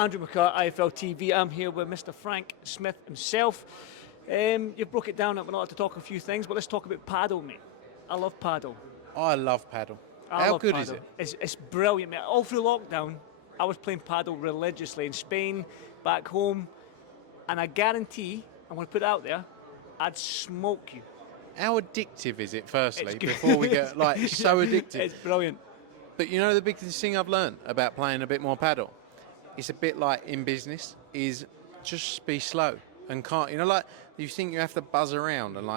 Andrew McCart, iFLTV. I'm here with Mr. Frank Smith himself. You broke it down that we're not allowed to talk a few things, but let's talk about paddle, mate. I love paddle. I love paddle. I How love good paddle. is it? It's brilliant, mate. All through lockdown, I was playing paddle religiously in Spain, back home, and I guarantee, I'm going to put it out there, I'd smoke you. How addictive is it, firstly, before we get, it's so addictive. It's brilliant. But you know the biggest thing I've learned about playing a bit more paddle? It's a bit like in business, is just be slow and can't, you think you have to buzz around and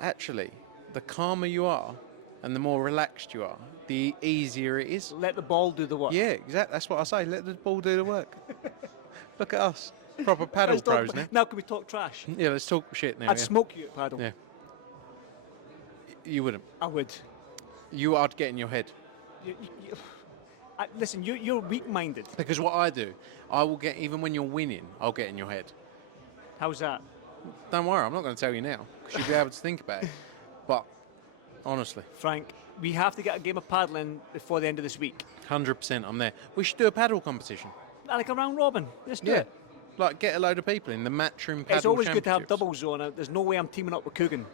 actually, the calmer you are and the more relaxed you are, the easier it is. Let the ball do the work. Yeah, exactly. That's what I say. Let the ball do the work. Look at us. Proper paddle pros now. Now can we talk trash? Yeah, let's talk shit now. I'd smoke you at paddle. Yeah. You wouldn't. I would. I'd get in your head. Listen, you're weak-minded. Because what I do, I will get, even when you're winning, I'll get in your head. How's that? Don't worry, I'm not going to tell you now, because you'll be able to think about it. But, honestly. Frank, we have to get a game of paddling before the end of this week. 100% I'm there. We should do a paddle competition. Like a round robin. Let's do it. Get a load of people in the Matchroom paddle. It's always good to have doubles on. There's no way I'm teaming up with Coogan.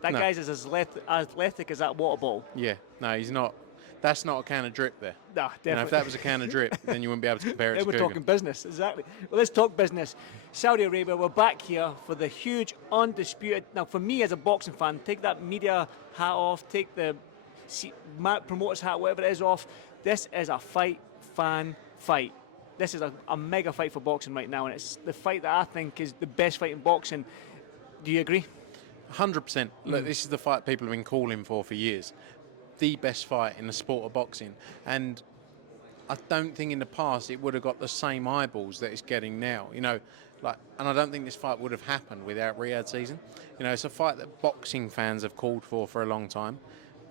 That guy's as athletic as that water ball. Yeah, no, he's not. That's not a can of drip there. Nah, definitely. If that was a can of drip, then you wouldn't be able to compare it to We're Coogan. talking business, exactly. Well, let's talk business. Saudi Arabia, we're back here for the huge, undisputed... Now, for me as a boxing fan, take that media hat off, take the promoter's hat, whatever it is, off. This is a fan fight. This is a mega fight for boxing right now, and it's the fight that I think is the best fight in boxing. Do you agree? 100%. Look, this is the fight people have been calling for years. The best fight in the sport of boxing. And I don't think in the past it would have got the same eyeballs that it's getting now. And I don't think this fight would have happened without Riyadh season. It's a fight that boxing fans have called for a long time,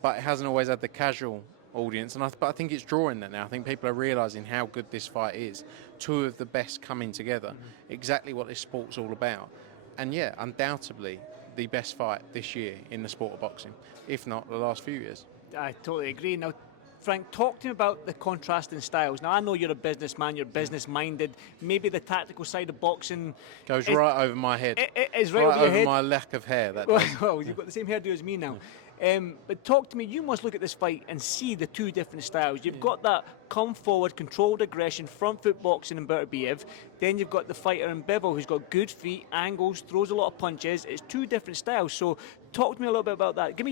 but it hasn't always had the casual audience. But I think it's drawing that now. I think people are realising how good this fight is. Two of the best coming together. Exactly what this sport's all about. And yeah, undoubtedly the best fight this year in the sport of boxing, if not the last few years. I totally agree. Now, Frank, talk to me about the contrasting styles. Now, I know you're a businessman, you're business-minded. Maybe the tactical side of boxing... Goes right over my head. It is right over your head. Over my lack of hair. Well, you've got the same hairdo as me now. But talk to me, you must look at this fight and see the two different styles. You've got that come forward, controlled aggression, front foot boxing in Beterbiev. Then you've got the fighter in Bivol who's got good feet, angles, throws a lot of punches. It's two different styles. So talk to me a little bit about that. Give me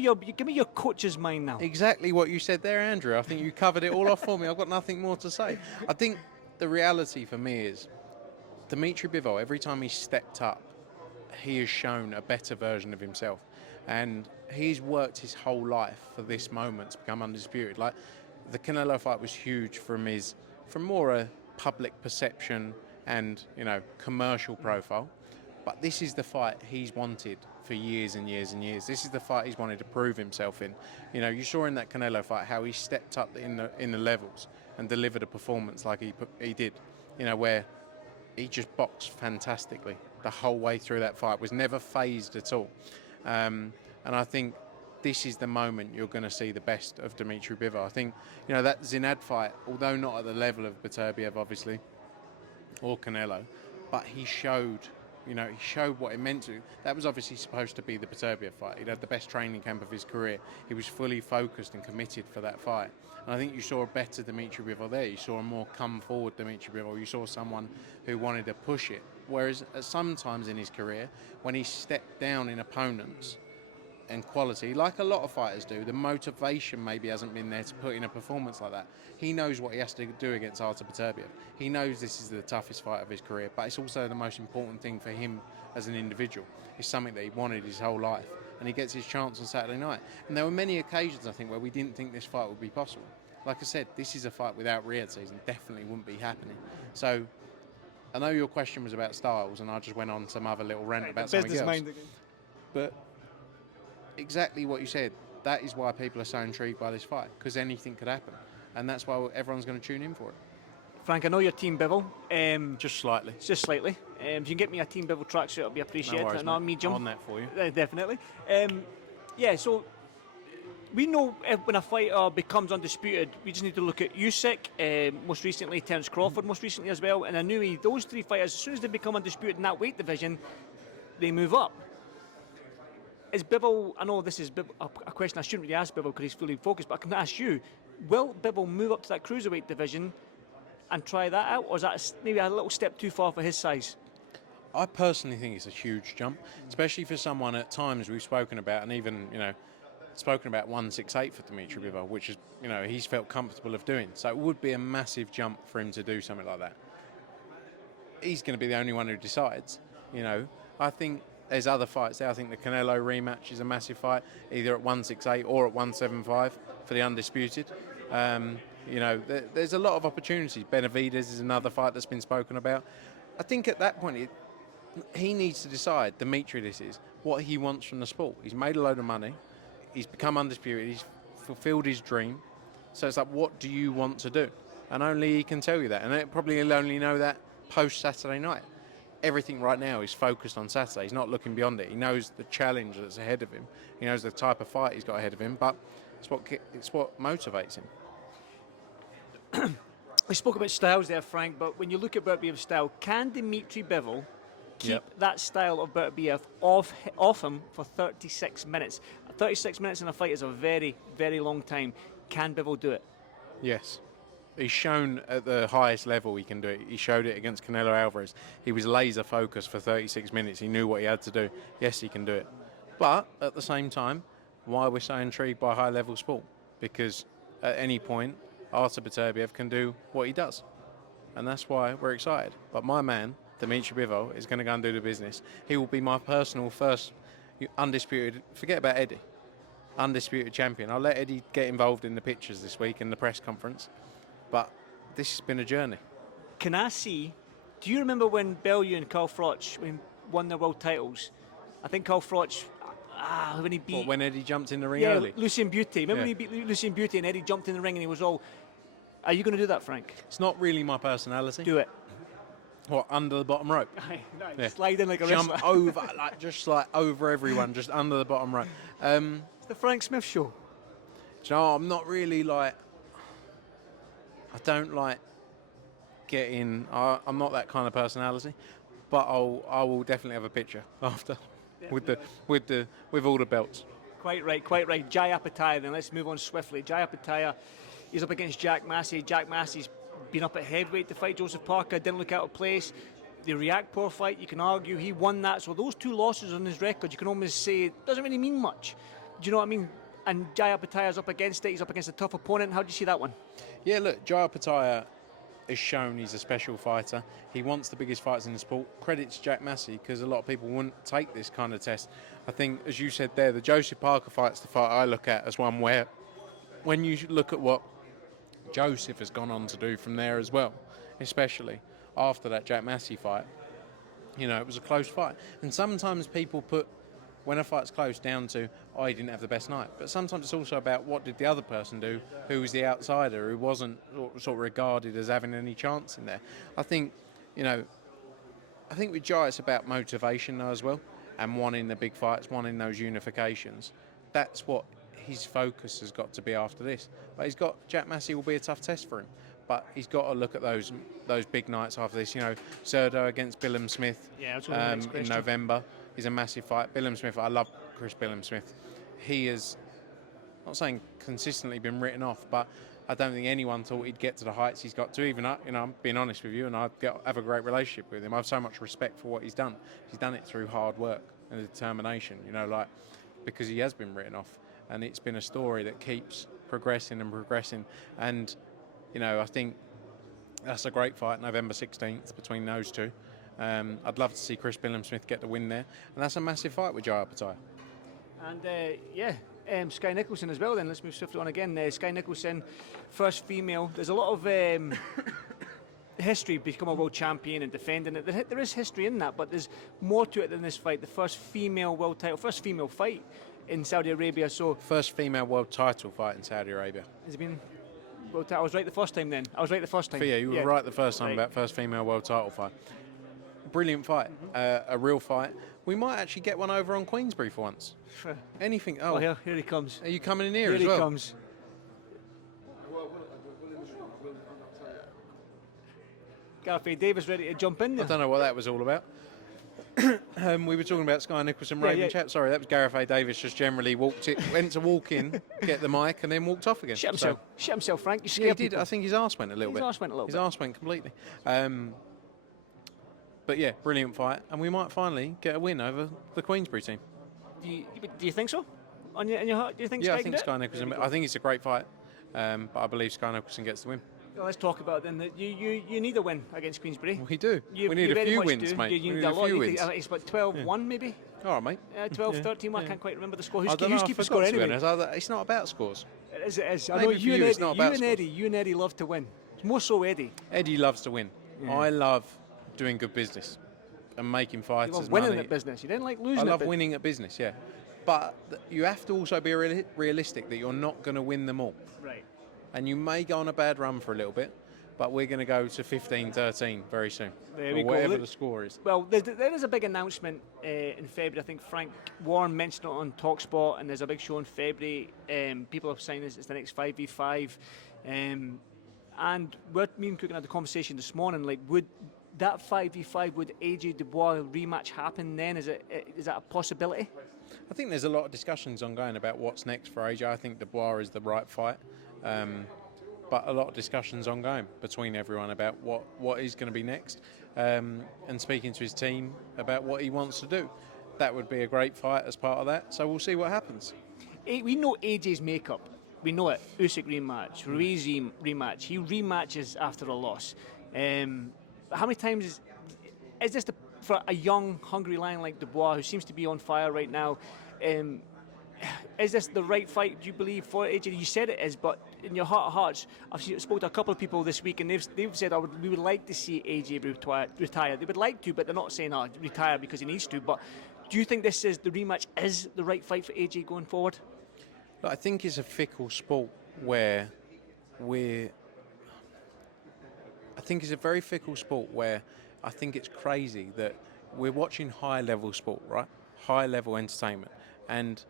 your coach's mind now. Exactly what you said there, Andrew. I think you covered it all off for me. I've got nothing more to say. I think the reality for me is Dmitry Bivol, every time he stepped up, he has shown a better version of himself. And he's worked his whole life for this moment to become undisputed. The Canelo fight was huge from more a public perception and commercial profile. But this is the fight he's wanted for years and years and years. This is the fight he's wanted to prove himself in. You saw in that Canelo fight how he stepped up in the levels and delivered a performance like he did. Where he just boxed fantastically the whole way through that fight. Was never phased at all. And I think this is the moment you're going to see the best of Dmitry Bivol. I think, that Zinad fight, although not at the level of Beterbiev, obviously, or Canelo, but he showed what it meant to. That was obviously supposed to be the Beterbiev fight. He'd had the best training camp of his career. He was fully focused and committed for that fight. And I think you saw a better Dmitry Bivol there. You saw a more come-forward Dmitry Bivol. You saw someone who wanted to push it. Whereas sometimes in his career, when he stepped down in opponents and quality, like a lot of fighters do, the motivation maybe hasn't been there to put in a performance like that. He knows what he has to do against Artur Beterbiev. He knows this is the toughest fight of his career, but it's also the most important thing for him as an individual. It's something that he wanted his whole life, and he gets his chance on Saturday night. And there were many occasions, I think, where we didn't think this fight would be possible. Like I said, this is a fight without Riyadh season, definitely wouldn't be happening. So I know your question was about styles, and I just went on some other little rant about something else. Mind again. But exactly what you said, that is why people are so intrigued by this fight, because anything could happen. And that's why everyone's going to tune in for it. Frank, I know you're Team Bivol. Just slightly. Just slightly. If you can get me a Team Bivol tracksuit, it'll be appreciated. No worries, not a medium. on that for you. Definitely. So we know when a fighter becomes undisputed, we just need to look at Usyk, most recently Terence Crawford, most recently as well, and Inoue. Those three fighters, as soon as they become undisputed in that weight division, they move up. Is Bivol, I know this is a question I shouldn't really ask Bivol because he's fully focused, but I can ask you, will Bivol move up to that cruiserweight division and try that out, or is that maybe a little step too far for his size? I personally think it's a huge jump, especially for someone at times we've spoken about, and even, spoken about 168 for Dmitry Bivol, which is, he's felt comfortable of doing. So it would be a massive jump for him to do something like that. He's going to be the only one who decides, I think there's other fights there. I think the Canelo rematch is a massive fight, either at 168 or at 175 for the undisputed. There's a lot of opportunities. Benavidez is another fight that's been spoken about. I think at that point, he needs to decide, Dmitry this is, what he wants from the sport. He's made a load of money. He's become undisputed. He's fulfilled his dream. So it's like, what do you want to do? And only he can tell you that. And he'll only know that post-Saturday night. Everything right now is focused on Saturday. He's not looking beyond it. He knows the challenge that's ahead of him. He knows the type of fight he's got ahead of him. But it's what motivates him. We spoke about styles there, Frank, but when you look at Beterbiev's style, can Dmitry Bivol keep that style of Beterbiev off him for 36 minutes? 36 minutes in a fight is a very, very long time. Can Bivol do it? Yes. He's shown at the highest level he can do it. He showed it against Canelo Alvarez. He was laser focused for 36 minutes. He knew what he had to do. Yes, he can do it. But at the same time, why we're so intrigued by high-level sport? Because at any point, Artur Beterbiev can do what he does. And that's why we're excited. But my man, Dmitry Bivol, is going to go and do the business. He will be my personal first undisputed, forget about Eddie, undisputed champion. I'll let Eddie get involved in the pictures this week in the press conference. But this has been a journey. Can I see, do you remember when Bellew and Carl Froch won their world titles? I think Carl Froch, when he beat... when Eddie jumped in the ring early? Lucien Beauty. Remember when he beat Lucien Beauty and Eddie jumped in the ring and he was all... Are you going to do that, Frank? It's not really my personality. Do it. What, under the bottom rope? Slide in like a jump wrestler. over, just over everyone, just under the bottom rope. It's the Frank Smith show. Do you know, I'm not really I don't like getting. I'm not that kind of personality, but I will definitely have a picture after with all the belts. Quite right. Jai Apataya. Then let's move on swiftly. Jai Apataya, he's up against Jack Massey. Jack Massey's been up at heavyweight to fight Joseph Parker. Didn't look out of place. The Riakporhe fight, you can argue he won that. So those two losses on his record, you can almost say it doesn't really mean much. Do you know what I mean? And Jai Apataya's up against it. He's up against a tough opponent. How do you see that one? Yeah, look, Jai Apataya has shown he's a special fighter. He wants the biggest fights in the sport. Credit to Jack Massey, because a lot of people wouldn't take this kind of test. I think, as you said there, the Joseph Parker fight's the fight I look at as one where, when you look at what Joseph has gone on to do from there as well, especially after that Jack Massey fight, it was a close fight. And sometimes people put, when a fight's close, down to, he didn't have the best night. But sometimes it's also about what did the other person do, who was the outsider, who wasn't sort of regarded as having any chance in there. I think with Jai it's about motivation though as well, and wanting the big fights, wanting those unifications. That's what his focus has got to be after this. But Jack Massey will be a tough test for him. But he's got to look at those big nights after this. Serdo against Billum Smith in November is a massive fight. Billum Smith, I love Chris Billum Smith. He has, not saying consistently been written off, but I don't think anyone thought he'd get to the heights he's got to. Even I'm being honest with you, and I have a great relationship with him. I have so much respect for what he's done. He's done it through hard work and determination. Because he has been written off, and it's been a story that keeps progressing and progressing. And I think that's a great fight, November 16th, between those two. I'd love to see Chris Billum Smith get the win there, and that's a massive fight with Jai Apataya. And Sky Nicholson as well. Then let's move swiftly on again. Sky Nicholson, first female. There's a lot of history, become a world champion and defending it. There is history in that, but there's more to it than this fight. The first female world title, first female fight in Saudi Arabia. So first female world title fight in Saudi Arabia. Has it been? I was right the first time then. Yeah, you were right the first time about first female world title fight. brilliant fight, a real fight. We might actually get one over on Queensbury for once. Anything? Oh, here he comes. Are you coming in here, Here as he well? comes. Gareth Davis ready to jump in there. I don't know what that was all about. We were talking about Sky Nicholson, Yeah, Raven yeah. Chat. Sorry, that was Gareth A. Davis. Just generally went to walk in, get the mic, and then walked off again. Shit himself. Shit himself, Frank. You Yeah, scared he did. people. I think his arse went a little bit. His arse went a little His bit. arse went completely. But yeah, brilliant fight, and we might finally get a win over the Queensbury team. Do you think so? In your heart, do you think Yeah, Sky I can think do it? Sky Nicholson. I think it's a great fight, but I believe Sky Nicholson gets the win. Well, let's talk about it then. You need a win against Queensbury. We do. You We need very a few much wins, do. mate. You We need need a a lot. few You wins. think, it's about 12-1 maybe? All right, mate. 12, 13, I can't quite remember the score. I Who's don't know. I keeping forgot, score to be anyway? honest. It's not about scores. It is. I Maybe know for you and you Eddie. it's not about scores. You and Eddie love to win. It's more so Eddie. Eddie loves to win. I love doing good business and making You fighters love winning money. at business. You didn't like losing I at love business. winning at business, yeah. But you have to also be realistic that you're not going to win them all. Right. And you may go on a bad run for a little bit, but we're going to go to 15-13 very soon. There or we go. whatever the score is. Well, there is a big announcement in February. I think Frank Warren mentioned it on TalkSport, and there's a big show in February. People are saying it's the next 5v5. And me and Cook had the conversation this morning, like, would that 5v5, would AJ Dubois rematch happen then? Is that a possibility? I think there's a lot of discussions ongoing about what's next for AJ. I think Dubois is the right fight. But a lot of discussions ongoing between everyone about what is going to be next, and speaking to his team about what he wants to do. That would be a great fight as part of that, so we'll see what happens. We know AJ's makeup. We know it. Usyk rematch, Ruiz rematch. He rematches after a loss. How many times is this for a young, hungry lion like Dubois, who seems to be on fire right now? Is this the right fight, do you believe, for AJ? You said it is, but in your heart of hearts, I've spoke to a couple of people this week, and they've said we would like to see AJ retire. They would like to, but they're not saying retire because he needs to. But do you think the rematch is the right fight for AJ going forward? But I think it's a fickle sport where I think it's a very fickle sport where I think it's crazy that we're watching high-level sport, right? High-level entertainment. And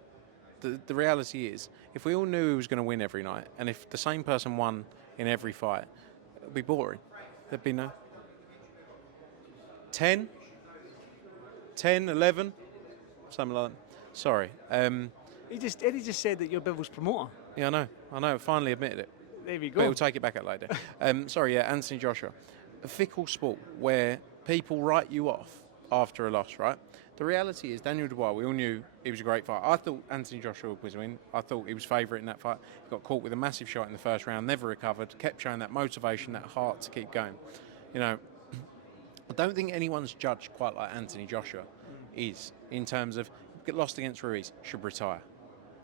the reality is, if we all knew who was going to win every night, and if the same person won in every fight, it would be boring. There'd be no 10, 11, something like that. Sorry. Eddie just said that you're Bivol's promoter. Yeah, I know. Finally admitted it. There we go. But we'll take it back at later. Sorry, yeah, Anthony Joshua. A fickle sport where people write you off after a loss, right? The reality is, Daniel Dubois, we all knew he was a great fighter. I thought Anthony Joshua was win. I thought he was favourite in that fight. He got caught with a massive shot in the first round, never recovered, kept showing that motivation, that heart to keep going. You know, I don't think anyone's judged quite like Anthony Joshua is, in terms of get lost against Ruiz, should retire.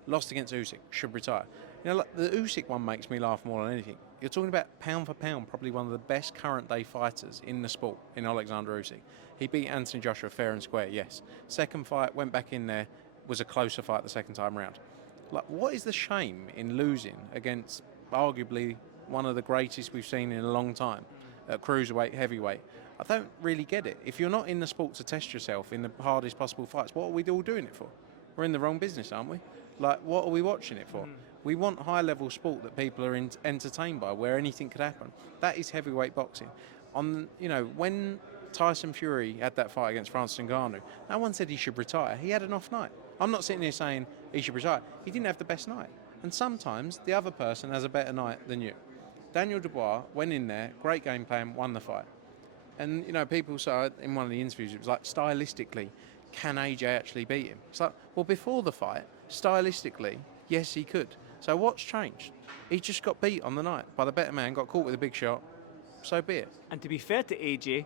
Lost against Usyk, should retire. You know, like the Usyk one makes me laugh more than anything. You're talking about pound for pound, probably one of the best current day fighters in the sport, in Alexander Usyk. He beat Anthony Joshua fair and square, yes. Second fight, went back in there, was a closer fight the second time round. Like, what is the shame in losing against arguably one of the greatest we've seen in a long time at cruiserweight, heavyweight? I don't really get it. If you're not in the sport to test yourself in the hardest possible fights, what are we all doing it for? We're in the wrong business, aren't we? Like, what are we watching it for? We want high-level sport that people are entertained by, where anything could happen. That is heavyweight boxing. When Tyson Fury had that fight against Francis Ngannou, no one said he should retire. He had an off night. I'm not sitting here saying he should retire. He didn't have the best night. And sometimes the other person has a better night than you. Daniel Dubois went in there, great game plan, won the fight. And, people said in one of the interviews, it was like, stylistically, can AJ actually beat him? It's like, well, before the fight, stylistically, yes, he could. So what's changed? He just got beat on the night by the better man, got caught with a big shot. So be it. And to be fair to AJ,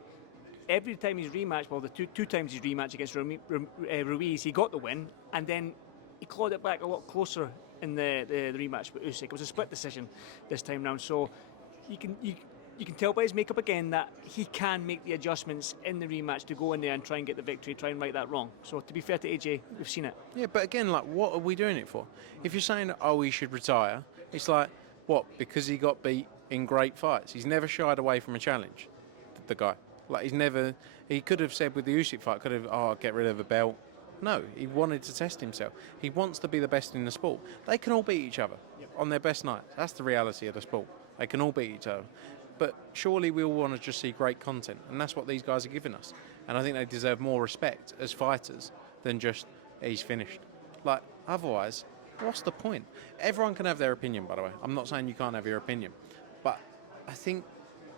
every time he's rematched, well, the two times he's rematched against Ruiz, he got the win, and then he clawed it back a lot closer in the rematch with Usyk. It was a split decision this time round, so you can tell by his makeup again that he can make the adjustments in the rematch to go in there and try and get the victory, try and right that wrong. So to be fair to AJ, we've seen it. Yeah, but again, like, what are we doing it for? If you're saying, he should retire, it's like, what, because he got beat in great fights? He's never shied away from a challenge, the guy. Like he could have said with the Usyk fight, get rid of a belt. No, he wanted to test himself. He wants to be the best in the sport. They can all beat each other on their best nights. That's the reality of the sport. They can all beat each other. But surely we all want to just see great content, and that's what these guys are giving us. And I think they deserve more respect as fighters than just, he's finished. Like, otherwise, what's the point? Everyone can have their opinion, by the way. I'm not saying you can't have your opinion. But I think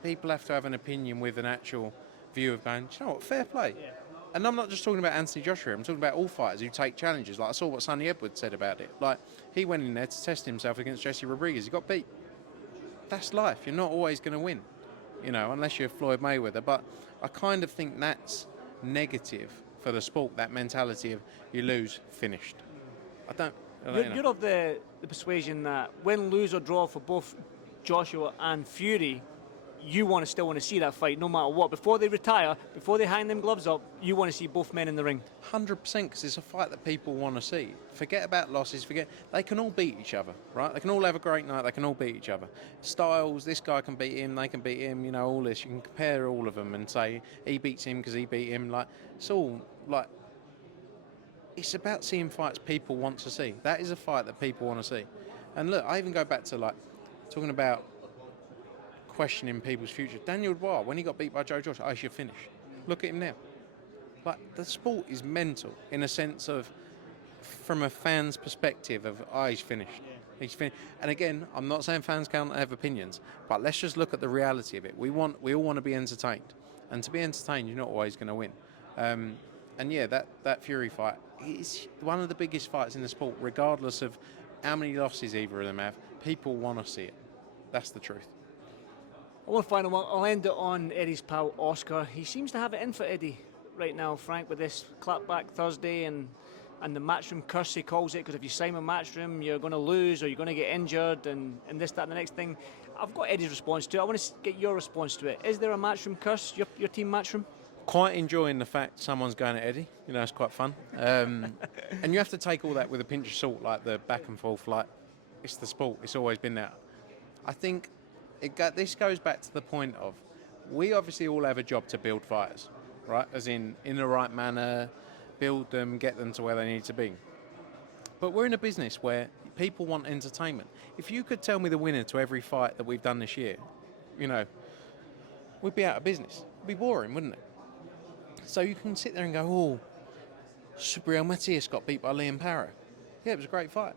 people have to have an opinion with an actual view of going, do you know what, fair play. Yeah. And I'm not just talking about Anthony Joshua, I'm talking about all fighters who take challenges. Like, I saw what Sonny Edwards said about it. Like, he went in there to test himself against Jesse Rodriguez. He got beat. That's life. You're not always going to win, unless you're Floyd Mayweather. But I kind of think that's negative for the sport, that mentality of you lose, finished. You're of the persuasion that win, lose or draw for both Joshua and Fury, you still want to see that fight no matter what. Before they retire, before they hang them gloves up, you want to see both men in the ring. 100%, because it's a fight that people want to see. Forget about losses, they can all beat each other, right? They can all have a great night, they can all beat each other. Styles, this guy can beat him, they can beat him, all this. You can compare all of them and say, he beats him because he beat him. Like, it's all, like, it's about seeing fights people want to see. That is a fight that people want to see. And look, I even go back to, like, talking about questioning people's future. Daniel Dubois, when he got beat by Joe Josh, I should finish. Look at him now. Like, the sport is mental in a sense of, from a fan's perspective of, he's finished. Yeah. He's finished. And again, I'm not saying fans can't have opinions, but let's just look at the reality of it. We all want to be entertained. And to be entertained, you're not always going to win. And yeah, that Fury fight is one of the biggest fights in the sport, regardless of how many losses either of them have. People want to see it. That's the truth. One final one. I'll end it on Eddie's pal Oscar. He seems to have it in for Eddie right now, Frank, with this clapback Thursday and the matchroom curse, he calls it, because if you sign a matchroom, you're going to lose or you're going to get injured and this, that, and the next thing. I've got Eddie's response to it. I want to get your response to it. Is there a matchroom curse, your team matchroom? Quite enjoying the fact someone's going at Eddie. It's quite fun. And you have to take all that with a pinch of salt, like the back and forth. Like, it's the sport. It's always been that. I think this goes back to the point of, we obviously all have a job to build fighters, right? As in the right manner, build them, get them to where they need to be. But we're in a business where people want entertainment. If you could tell me the winner to every fight that we've done this year, we'd be out of business. It'd be boring, wouldn't it? So you can sit there and go, Subriel Matias got beat by Liam Parra. Yeah, it was a great fight.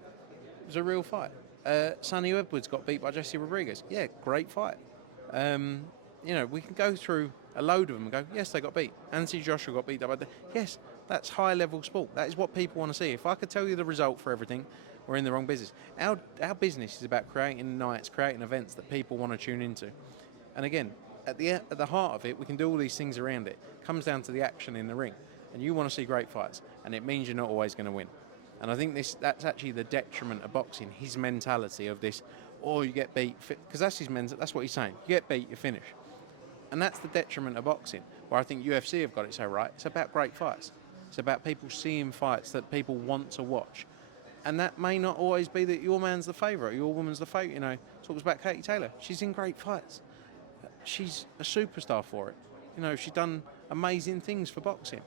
It was a real fight. Sonny Edwards got beat by Jesse Rodriguez. Yeah, great fight. We can go through a load of them and go, yes, they got beat. Anthony Joshua got beat. Yes, that's high-level sport. That is what people want to see. If I could tell you the result for everything, we're in the wrong business. Our business is about creating nights, creating events that people want to tune into. And again, at the heart of it, we can do all these things around it. It comes down to the action in the ring. And you want to see great fights, and it means you're not always going to win. And I think that's actually the detriment of boxing, his mentality of this, you get beat, because that's his mentality, that's what he's saying. You get beat, you finish. And that's the detriment of boxing, where I think UFC have got it so right. It's about great fights. It's about people seeing fights that people want to watch. And that may not always be that your man's the favourite, your woman's the favourite. Talks about Katie Taylor. She's in great fights. She's a superstar for it. She's done amazing things for boxing.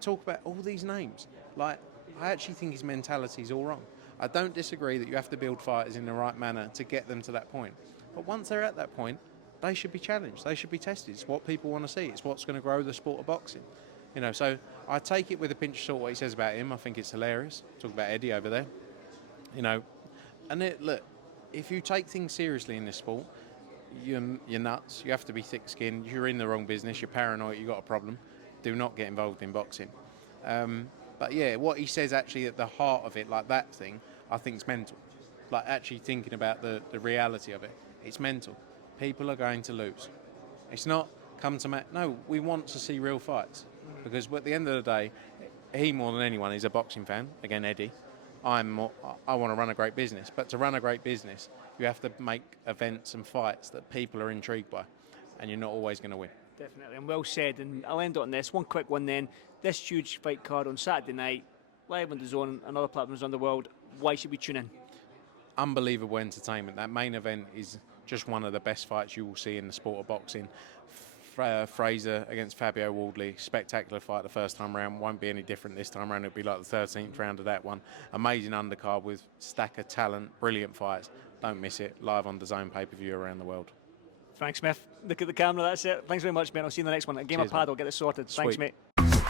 Talk about all these names. Like, I actually think his mentality is all wrong. I don't disagree that you have to build fighters in the right manner to get them to that point. But once they're at that point, they should be challenged. They should be tested. It's what people want to see. It's what's going to grow the sport of boxing. So I take it with a pinch of salt what he says about him. I think it's hilarious. Talk about Eddie over there. And look, if you take things seriously in this sport, you're nuts. You have to be thick-skinned. You're in the wrong business. You're paranoid. You've got a problem. Do not get involved in boxing. But yeah, what he says actually at the heart of it, like that thing, I think is mental. Like, actually thinking about the reality of it. It's mental. People are going to lose. It's not come to match. No, we want to see real fights. Because at the end of the day, he more than anyone is a boxing fan. Again, Eddie. I want to run a great business. But to run a great business, you have to make events and fights that people are intrigued by. And you're not always going to win. Definitely, and well said. And I'll end on this. One quick one then. This huge fight card on Saturday night, live on DAZN and other platforms around the world. Why should we tune in? Unbelievable entertainment. That main event is just one of the best fights you will see in the sport of boxing. Fraser against Fabio Wardley. Spectacular fight the first time round. Won't be any different this time round. It'll be like the 13th round of that one. Amazing undercard with stack of talent. Brilliant fights. Don't miss it. Live on DAZN pay-per-view around the world. Frank Smith, look at the camera, that's it. Thanks very much, mate. I'll see you in the next one. A game Cheers, of paddle, mate. get it sorted. Sweet. Thanks, mate.